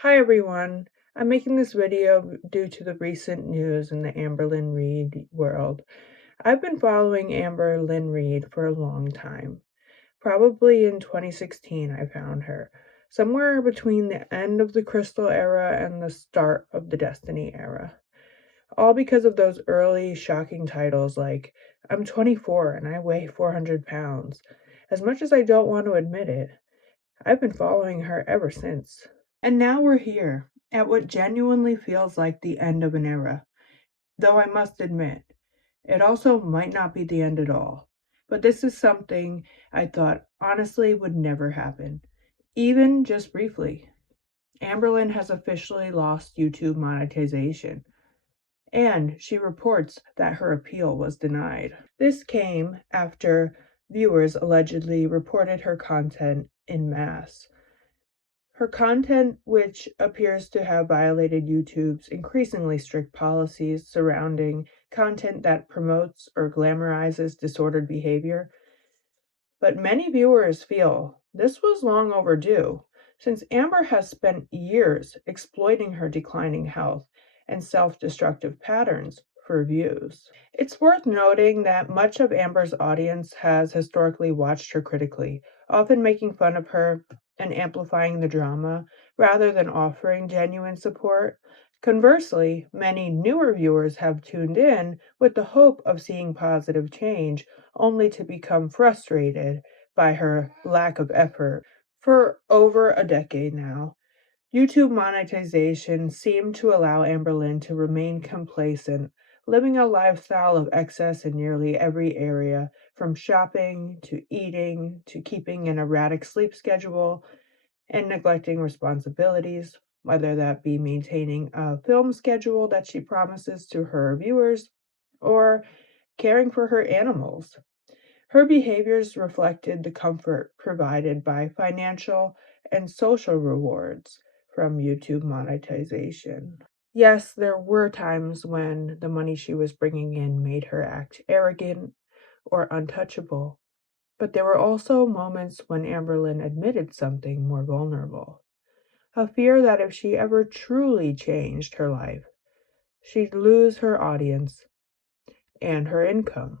Hi everyone, I'm making this video due to the recent news in the Amberlynn Reid world. I've been following Amberlynn Reid for a long time. Probably in 2016 I found her, somewhere between the end of the Crystal era and the start of the Destiny era. All because of those early shocking titles like, I'm 24 and I weigh 400 pounds. As much as I don't want to admit it, I've been following her ever since. And now we're here, at what genuinely feels like the end of an era. Though I must admit, it also might not be the end at all. But this is something I thought honestly would never happen, even just briefly. Amberlynn has officially lost YouTube monetization, and she reports that her appeal was denied. This came after viewers allegedly reported her content en masse. Her content, which appears to have violated YouTube's increasingly strict policies surrounding content that promotes or glamorizes disordered behavior. But many viewers feel this was long overdue, since Amber has spent years exploiting her declining health and self-destructive patterns for views. It's worth noting that much of Amber's audience has historically watched her critically, often making fun of her and amplifying the drama rather than offering genuine support. Conversely, many newer viewers have tuned in with the hope of seeing positive change, only to become frustrated by her lack of effort. For over a decade now, YouTube monetization seemed to allow Amberlynn to remain complacent, living a lifestyle of excess in nearly every area, from shopping to eating to keeping an erratic sleep schedule and neglecting responsibilities, whether that be maintaining a film schedule that she promises to her viewers or caring for her animals. Her behaviors reflected the comfort provided by financial and social rewards from YouTube monetization. Yes, there were times when the money she was bringing in made her act arrogant or untouchable, but there were also moments when Amberlynn admitted something more vulnerable, a fear that if she ever truly changed her life, she'd lose her audience and her income.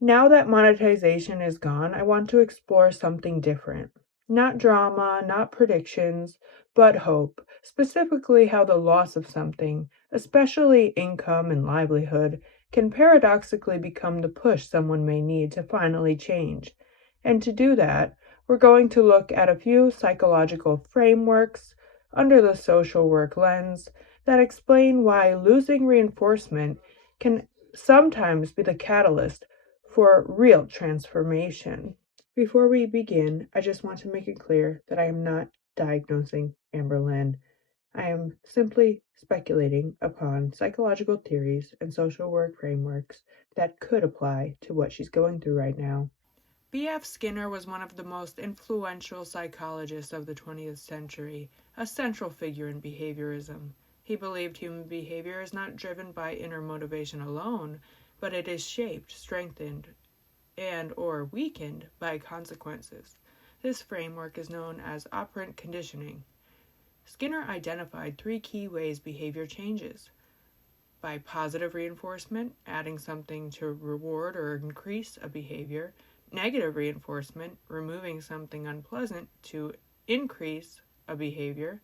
Now that monetization is gone, I want to explore something different. Not drama, not predictions, but hope. Specifically, how the loss of something, especially income and livelihood, can paradoxically become the push someone may need to finally change. And to do that, we're going to look at a few psychological frameworks under the social work lens that explain why losing reinforcement can sometimes be the catalyst for real transformation. Before we begin, I just want to make it clear that I am not diagnosing Amberlynn. I am simply speculating upon psychological theories and social work frameworks that could apply to what she's going through right now. B.F. Skinner was one of the most influential psychologists of the 20th century, a central figure in behaviorism. He believed human behavior is not driven by inner motivation alone, but it is shaped, strengthened, and or weakened by consequences. This framework is known as operant conditioning. Skinner identified three key ways behavior changes: by positive reinforcement, adding something to reward or increase a behavior; negative reinforcement, removing something unpleasant to increase a behavior;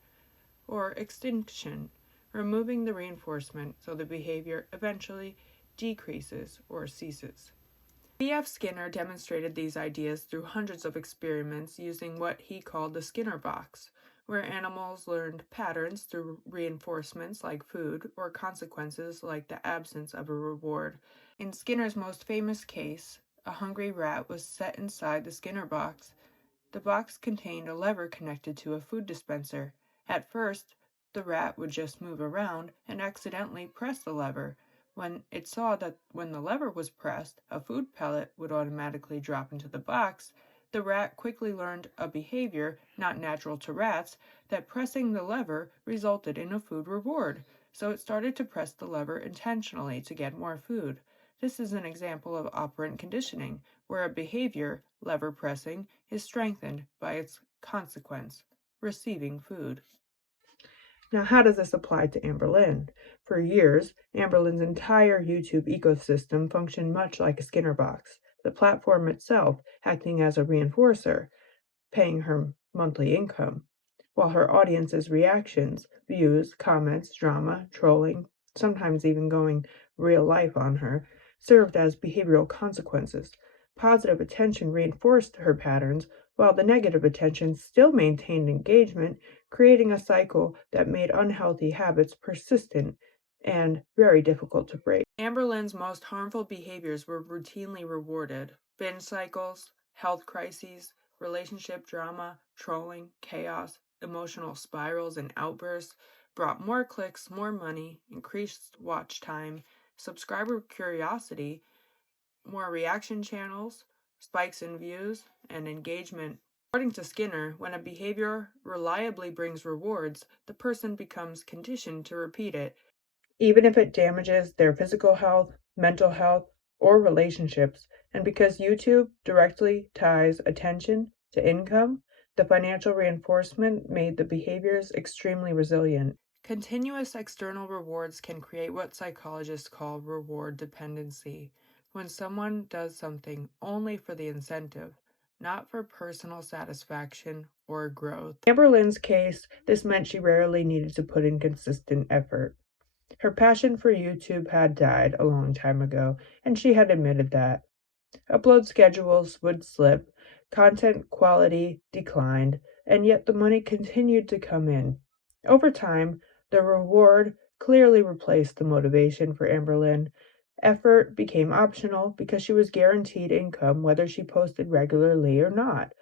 or extinction, removing the reinforcement so the behavior eventually decreases or ceases. B.F. Skinner demonstrated these ideas through hundreds of experiments using what he called the Skinner box, where animals learned patterns through reinforcements like food or consequences like the absence of a reward. In Skinner's most famous case, a hungry rat was set inside the Skinner box. The box contained a lever connected to a food dispenser. At first, the rat would just move around and accidentally press the lever. When it saw that when the lever was pressed, a food pellet would automatically drop into the box, the rat quickly learned a behavior not natural to rats, that pressing the lever resulted in a food reward. So it started to press the lever intentionally to get more food. This is an example of operant conditioning, where a behavior, lever pressing, is strengthened by its consequence, receiving food. Now, how does this apply to Amberlynn? For years, Amberlynn's entire YouTube ecosystem functioned much like a Skinner box, the platform itself acting as a reinforcer, paying her monthly income, while her audience's reactions, views, comments, drama, trolling, sometimes even going real life on her, served as behavioral consequences. Positive attention reinforced her patterns, while the negative attention still maintained engagement, creating a cycle that made unhealthy habits persistent and very difficult to break. Amberlynn's most harmful behaviors were routinely rewarded: binge cycles, health crises, relationship drama, trolling, chaos, emotional spirals and outbursts brought more clicks, more money, increased watch time, subscriber curiosity, more reaction channels, spikes in views, and engagement. According to Skinner, when a behavior reliably brings rewards, the person becomes conditioned to repeat it, even if it damages their physical health, mental health, or relationships. And because YouTube directly ties attention to income, the financial reinforcement made the behaviors extremely resilient. Continuous external rewards can create what psychologists call reward dependency, when someone does something only for the incentive, not for personal satisfaction or growth. In Amberlynn's case, this meant she rarely needed to put in consistent effort. Her passion for YouTube had died a long time ago, and she had admitted that. Upload schedules would slip, content quality declined, and yet the money continued to come in. Over time, the reward clearly replaced the motivation for Amberlynn. Effort became optional because she was guaranteed income whether she posted regularly or not.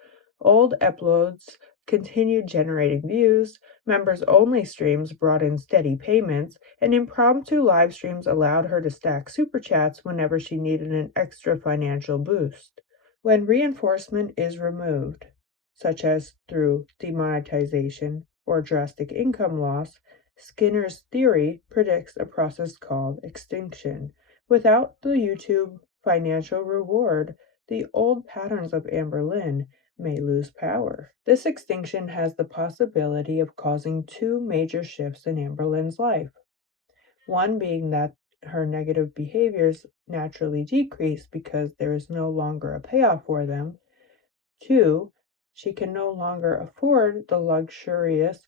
Old uploads continued generating views, members only streams brought in steady payments, and impromptu live streams allowed her to stack super chats whenever she needed an extra financial boost. When reinforcement is removed, such as through demonetization or drastic income loss, Skinner's theory predicts a process called extinction. Without the YouTube financial reward, the old patterns of Amberlynn may lose power. This extinction has the possibility of causing two major shifts in Amberlynn's life. One being that her negative behaviors naturally decrease because there is no longer a payoff for them. Two, she can no longer afford the luxurious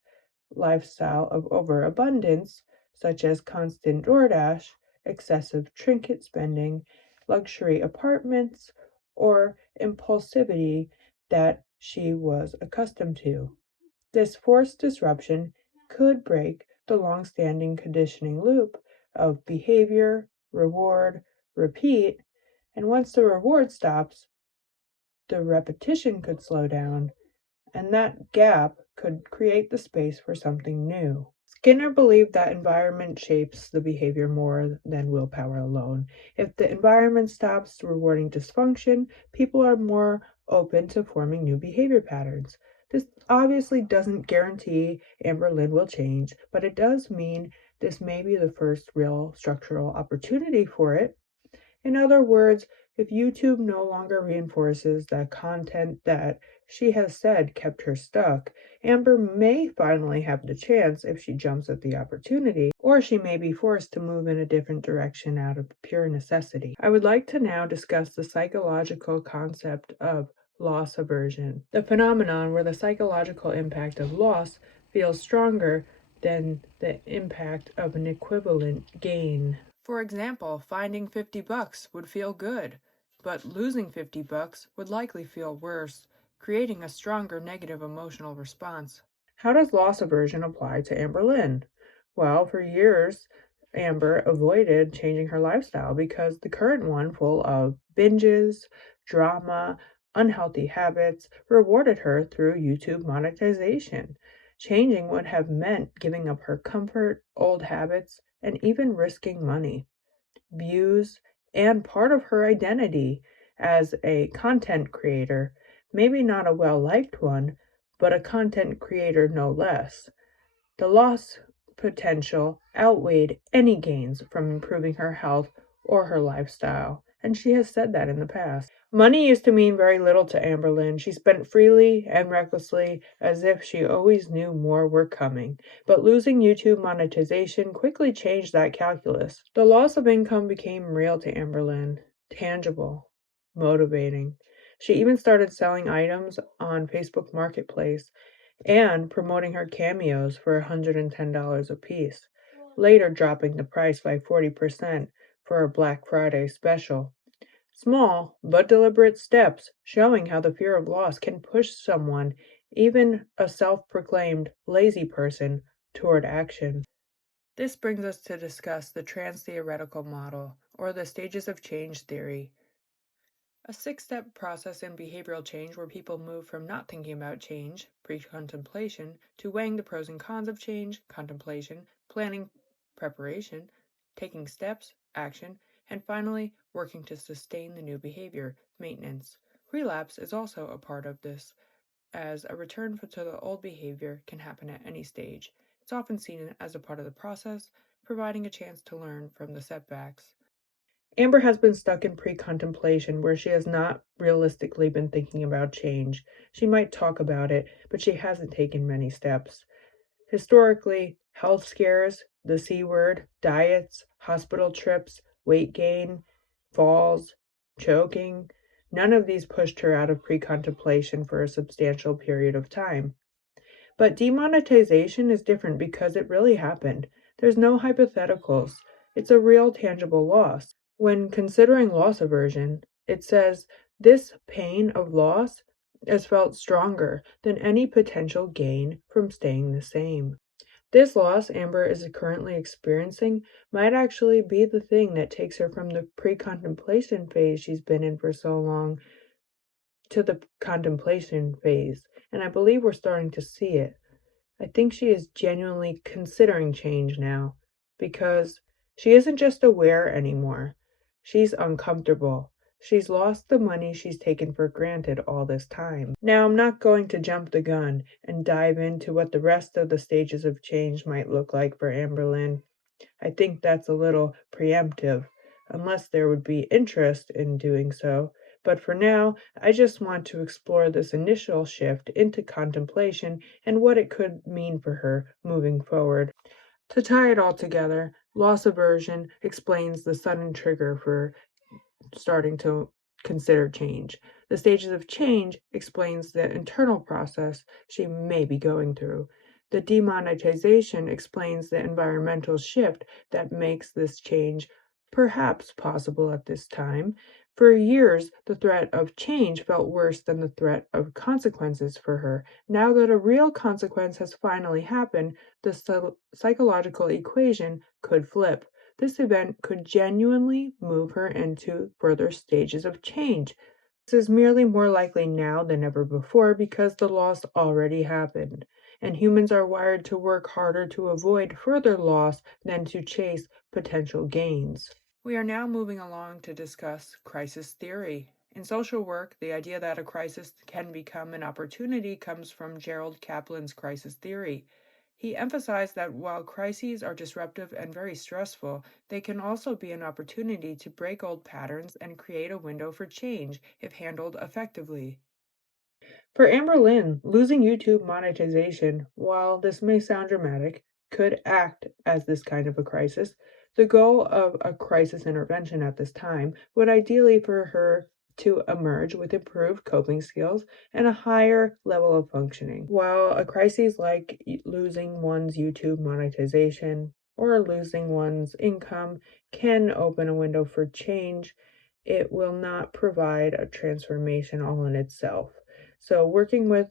lifestyle of overabundance, such as constant DoorDash, excessive trinket spending, luxury apartments, or impulsivity that she was accustomed to. This forced disruption could break the long-standing conditioning loop of behavior, reward, repeat, and once the reward stops, the repetition could slow down, and that gap could create the space for something new. Skinner believed that environment shapes the behavior more than willpower alone. If the environment stops rewarding dysfunction, people are more open to forming new behavior patterns. This obviously doesn't guarantee Amberlynn will change, but it does mean this may be the first real structural opportunity for it. In other words, if YouTube no longer reinforces the content that she has said kept her stuck, Amber may finally have the chance if she jumps at the opportunity, or she may be forced to move in a different direction out of pure necessity. I would like to now discuss the psychological concept of loss aversion, the phenomenon where the psychological impact of loss feels stronger than the impact of an equivalent gain. For example, finding $50 would feel good, but losing $50 would likely feel worse, creating a stronger negative emotional response. How does loss aversion apply to Amberlynn? Well, for years, Amber avoided changing her lifestyle because the current one, full of binges, drama, unhealthy habits, rewarded her through YouTube monetization. Changing would have meant giving up her comfort, old habits, and even risking money, views, and part of her identity as a content creator. Maybe not a well-liked one, but a content creator no less. The loss potential outweighed any gains from improving her health or her lifestyle, and she has said that in the past. Money used to mean very little to Amberlynn. She spent freely and recklessly, as if she always knew more were coming. But losing YouTube monetization quickly changed that calculus. The loss of income became real to Amberlynn, tangible, motivating. She even started selling items on Facebook Marketplace and promoting her cameos for $110 a piece, later dropping the price by 40% for a Black Friday special. Small but deliberate steps showing how the fear of loss can push someone, even a self-proclaimed lazy person, toward action. This brings us to discuss the Transtheoretical Model, or the stages of change theory. A six-step process in behavioral change where people move from not thinking about change, pre-contemplation, to weighing the pros and cons of change, contemplation, planning, preparation, taking steps, action, and finally, working to sustain the new behavior, maintenance. Relapse is also a part of this, as a return to the old behavior can happen at any stage. It's often seen as a part of the process, providing a chance to learn from the setbacks. Amber has been stuck in pre-contemplation where she has not realistically been thinking about change. She might talk about it, but she hasn't taken many steps. Historically, health scares, the C word, diets, hospital trips, weight gain, falls, choking, none of these pushed her out of pre-contemplation for a substantial period of time. But demonetization is different because it really happened. There's no hypotheticals. It's a real tangible loss. When considering loss aversion, it says this pain of loss is felt stronger than any potential gain from staying the same. This loss Amber is currently experiencing might actually be the thing that takes her from the pre-contemplation phase she's been in for so long to the contemplation phase, and I believe we're starting to see it. I think she is genuinely considering change now because she isn't just aware anymore. She's uncomfortable. She's lost the money she's taken for granted all this time. Now, I'm not going to jump the gun and dive into what the rest of the stages of change might look like for Amberlynn. I think that's a little preemptive, unless there would be interest in doing so. But for now, I just want to explore this initial shift into contemplation and what it could mean for her moving forward. To tie it all together, loss aversion explains the sudden trigger for starting to consider change. The stages of change explains the internal process she may be going through. The demonetization explains the environmental shift that makes this change perhaps possible at this time. For years, the threat of change felt worse than the threat of consequences for her. Now that a real consequence has finally happened, the psychological equation could flip. This event could genuinely move her into further stages of change. This is merely more likely now than ever before because the loss already happened, and humans are wired to work harder to avoid further loss than to chase potential gains. We are now moving along to discuss crisis theory. In social work, the idea that a crisis can become an opportunity comes from Gerald Caplan's crisis theory. He emphasized that while crises are disruptive and very stressful, they can also be an opportunity to break old patterns and create a window for change if handled effectively. For Amberlynn, losing YouTube monetization, while this may sound dramatic, could act as this kind of a crisis. The goal of a crisis intervention at this time would ideally for her to emerge with improved coping skills and a higher level of functioning. While a crisis like losing one's YouTube monetization or losing one's income can open a window for change, it will not provide a transformation all in itself. So, working with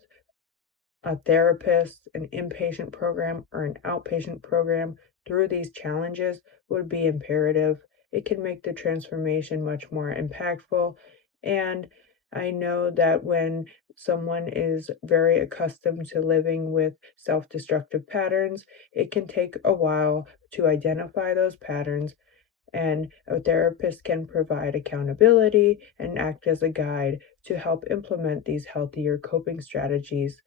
a therapist, an inpatient program, or an outpatient program through these challenges would be imperative. It can make the transformation much more impactful. And I know that when someone is very accustomed to living with self destructive patterns, it can take a while to identify those patterns, and a therapist can provide accountability and act as a guide to help implement these healthier coping strategies.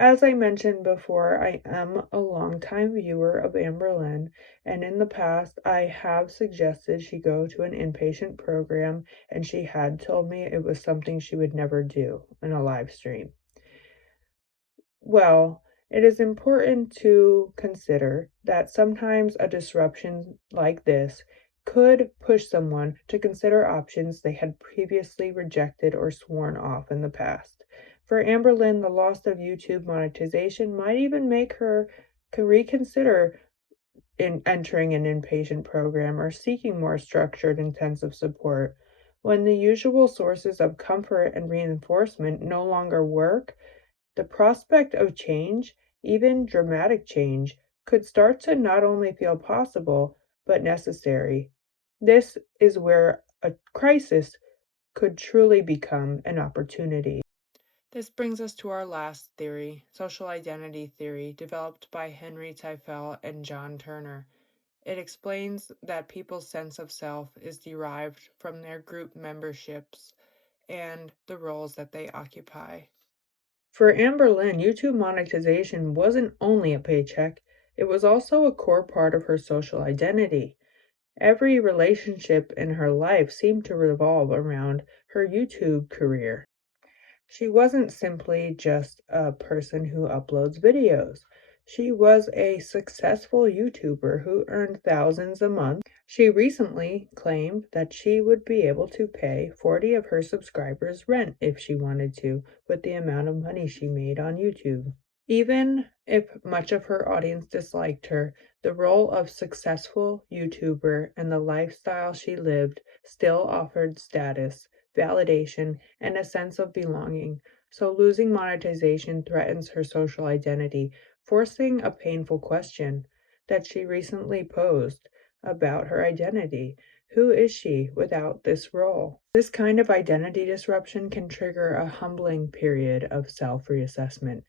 As I mentioned before, I am a longtime viewer of Amberlynn, and in the past I have suggested she go to an inpatient program, and she had told me it was something she would never do in a live stream. Well, it is important to consider that sometimes a disruption like this could push someone to consider options they had previously rejected or sworn off in the past. For Amberlynn, the loss of YouTube monetization might even make her reconsider in entering an inpatient program or seeking more structured intensive support. When the usual sources of comfort and reinforcement no longer work, the prospect of change, even dramatic change, could start to not only feel possible, but necessary. This is where a crisis could truly become an opportunity. This brings us to our last theory, social identity theory, developed by Henri Tajfel and John Turner. It explains that people's sense of self is derived from their group memberships and the roles that they occupy. For Amberlynn, YouTube monetization wasn't only a paycheck, it was also a core part of her social identity. Every relationship in her life seemed to revolve around her YouTube career. She wasn't simply just a person who uploads videos. She was a successful YouTuber who earned thousands a month. She recently claimed that she would be able to pay 40 of her subscribers' rent if she wanted to, with the amount of money she made on YouTube. Even if much of her audience disliked her, the role of successful YouTuber and the lifestyle she lived still offered status, validation, and a sense of belonging. So losing monetization threatens her social identity, forcing a painful question that she recently posed about her identity. Who is she without this role? This kind of identity disruption can trigger a humbling period of self reassessment.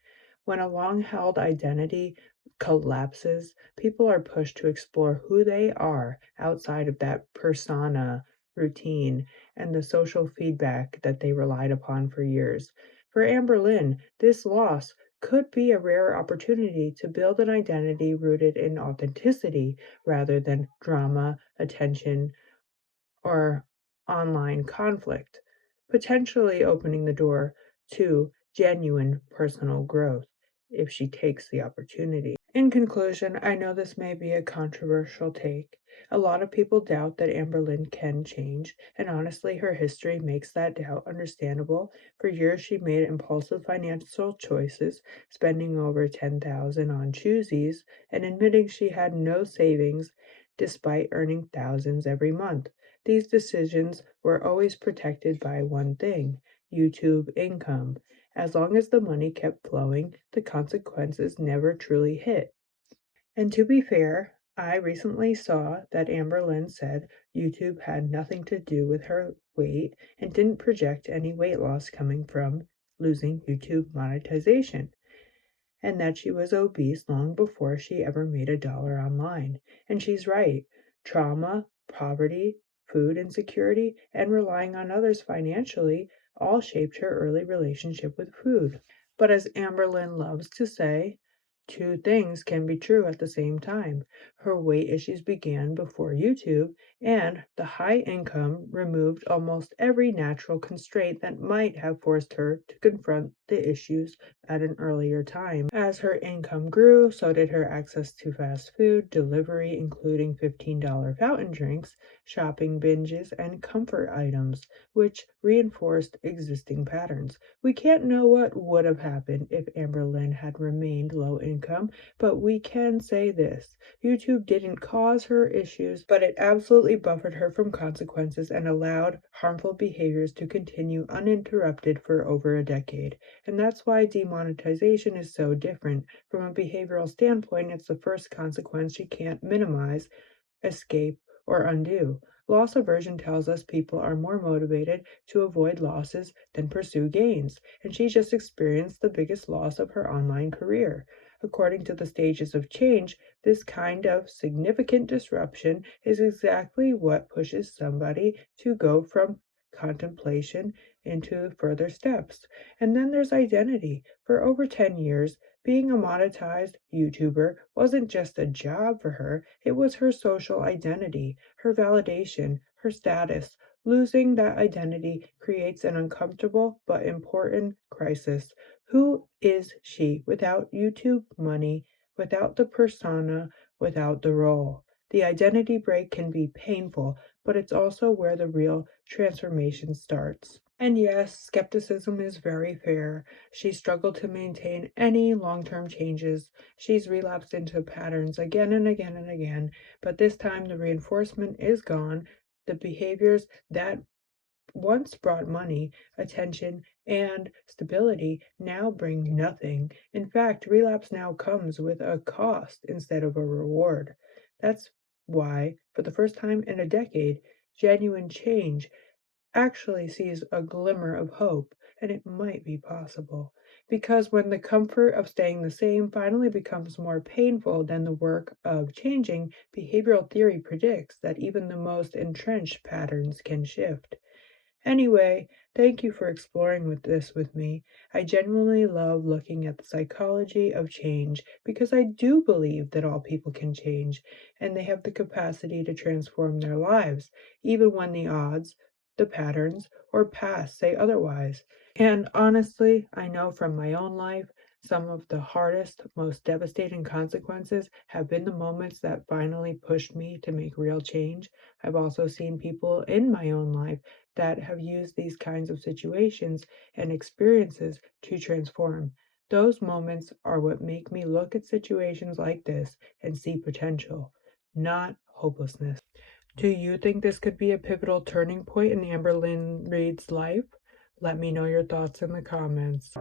When a long held identity collapses, people are pushed to explore who they are outside of that persona, routine, and the social feedback that they relied upon for years. For Amberlynn, this loss could be a rare opportunity to build an identity rooted in authenticity rather than drama, attention, or online conflict, potentially opening the door to genuine personal growth if she takes the opportunity. In conclusion, I know this may be a controversial take. A lot of people doubt that Amberlynn can change, and honestly, her history makes that doubt understandable. For years, she made impulsive financial choices, spending over $10,000 on choosies and admitting she had no savings despite earning thousands every month. These decisions were always protected by one thing: YouTube income. As long as the money kept flowing, the consequences never truly hit. And to be fair, I recently saw that Amberlynn said YouTube had nothing to do with her weight and didn't project any weight loss coming from losing YouTube monetization, and that she was obese long before she ever made $1 online. And she's right. Trauma, poverty, food insecurity, and relying on others financially all shaped her early relationship with food. But as Amberlynn loves to say, two things can be true at the same time. Her weight issues began before YouTube, and the high income removed almost every natural constraint that might have forced her to confront the issues at an earlier time. As her income grew, so did her access to fast food, delivery, including $15 fountain drinks, shopping binges, and comfort items, which reinforced existing patterns. We can't know what would have happened if Amberlynn had remained low income, but we can say this: YouTube didn't cause her issues, but it absolutely buffered her from consequences and allowed harmful behaviors to continue uninterrupted for over a decade. And that's why demonetization is so different. From a behavioral standpoint, it's the first consequence you can't minimize, escape, or undo. Loss aversion tells us people are more motivated to avoid losses than pursue gains, and she just experienced the biggest loss of her online career. According to the stages of change, this kind of significant disruption is exactly what pushes somebody to go from contemplation into further steps. And then there's identity. For over 10 years, being a monetized YouTuber wasn't just a job for her, it was her social identity, her validation, her status. Losing that identity creates an uncomfortable but important crisis. Who is she without YouTube money, without the persona, without the role? The identity break can be painful, but it's also where the real transformation starts. And yes, skepticism is very fair. She struggled to maintain any long term changes. She's relapsed into patterns again and again and again, but this time the reinforcement is gone. The behaviors that once brought money, attention, and stability now bring nothing. In fact, relapse now comes with a cost instead of a reward. That's why, for the first time in a decade, genuine change actually sees a glimmer of hope, and it might be possible. Because when the comfort of staying the same finally becomes more painful than the work of changing, behavioral theory predicts that even the most entrenched patterns can shift. Anyway, thank you for exploring this with me. I genuinely love looking at the psychology of change because I do believe that all people can change and they have the capacity to transform their lives, even when the odds, the patterns, or past say otherwise. And honestly, I know from my own life, some of the hardest, most devastating consequences have been the moments that finally pushed me to make real change. I've also seen people in my own life that have used these kinds of situations and experiences to transform. Those moments are what make me look at situations like this and see potential, not hopelessness. Do you think this could be a pivotal turning point in Amberlynn Reid's life? Let me know your thoughts in the comments.